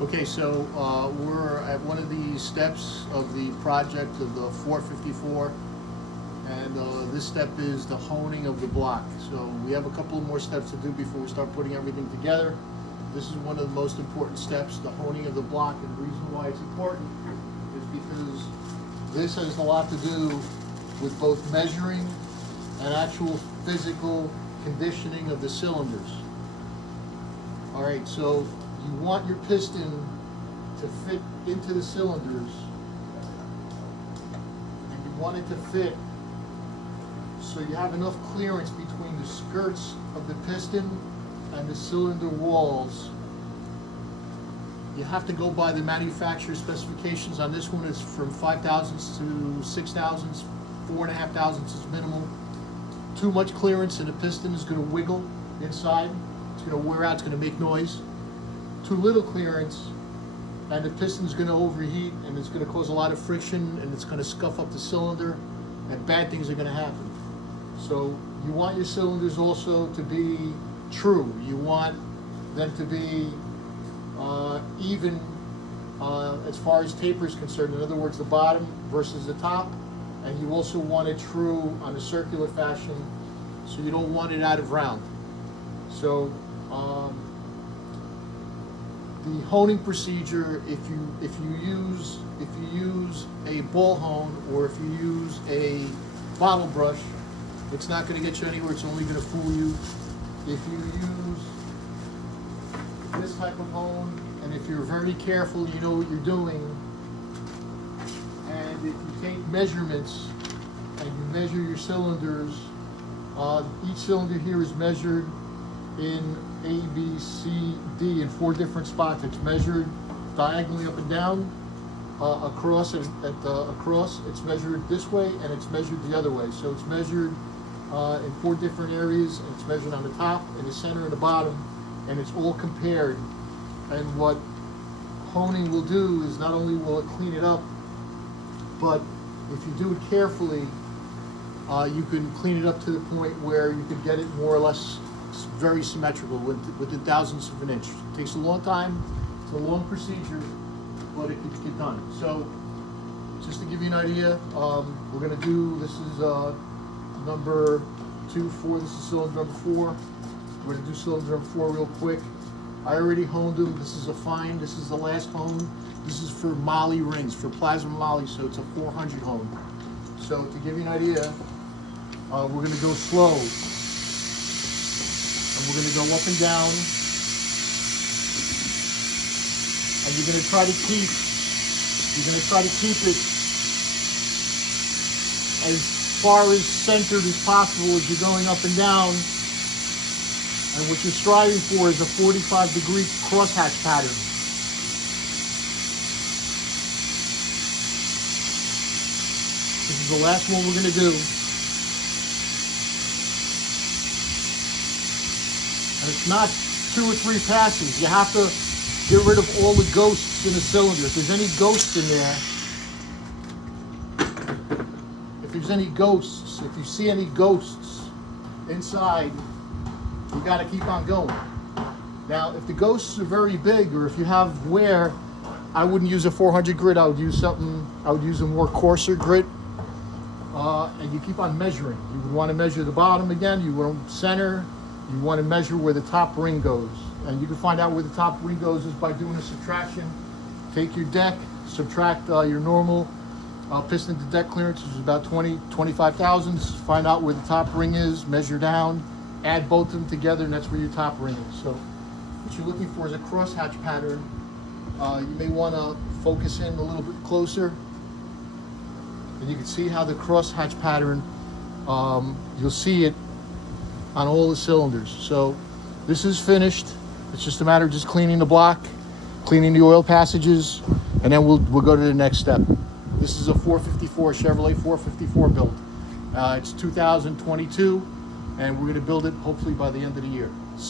Okay, so we're at one of the steps of the project of the 454, and this step is the honing of the block. So we have a couple more steps to do before we start putting everything together. This is one of the most important steps, the honing of the block, and the reason why it's important is because this has a lot to do with both measuring and actual physical conditioning of the cylinders. All right, so you want your piston to fit into the cylinders, and you want it to fit so you have enough clearance between the skirts of the piston and the cylinder walls. You have to go by the manufacturer specifications. On this one, it's from 5 thousandths to 6 thousandths, 4.5 thousandths is minimal. Too much clearance and the piston is going to wiggle inside. It's going to wear out, it's going to make noise. Too little clearance and the piston is going to overheat and it's going to cause a lot of friction and it's going to scuff up the cylinder and bad things are going to happen. So you want your cylinders also to be true. You want them to be even as far as taper is concerned. In other words, the bottom versus the top. And you also want it true on a circular fashion, so you don't want it out of round. So the honing procedure, if you use a ball hone or if you use a bottle brush, it's not going to get you anywhere. It's only going to fool you. If you use this type of hone, and if you're very careful, you know what you're doing. And if you take measurements and you measure your cylinders, each cylinder here is measured in A, B, C, D in 4 different spots. It's measured diagonally up and down, across, and across. It's measured this way and it's measured the other way. So it's measured in 4 different areas, and it's measured on the top, in the center, and the bottom, and it's all compared. And what honing will do is not only will it clean it up, but if you do it carefully, you can clean it up to the point where you can get it more or less very symmetrical within thousandths of an inch. It takes a long time, it's a long procedure, but it can get done. So just to give you an idea, we're going to do, this is number 4, this is cylinder number 4. We're going to do cylinder number 4 real quick. I already honed them. This is a fine, this is the last hone. This is for moly rings, for plasma moly, so it's a 400 hone. So to give you an idea, we're going to go slow. And we're going to go up and down. And you're going to try to keep it as far as centered as possible as you're going up and down. And what you're striving for is a 45-degree crosshatch pattern. This is the last one we're going to do. And it's not 2 or 3 passes. You have to get rid of all the ghosts in the cylinder. If there's any ghosts in there, if you see any ghosts inside, you got to keep on going. Now, if the ghosts are very big, or if you have wear, I wouldn't use a 400 grit. I would use a more coarser grit. And you keep on measuring. You would want to measure the bottom again. You want to center. You want to measure where the top ring goes. And you can find out where the top ring goes is by doing a subtraction. Take your deck, subtract your normal piston to deck clearance, which is about 25 thousandths. Find out where the top ring is, measure down, add both of them together, and that's where your top ring is. So what you're looking for is a crosshatch pattern. You may want to focus in a little bit closer. And you can see how the crosshatch pattern, you'll see it on all the cylinders. So this is finished. It's just a matter of just cleaning the block, cleaning the oil passages, and then we'll go to the next step. This is a 454, Chevrolet 454 build. It's 2022, and we're going to build it hopefully by the end of the year.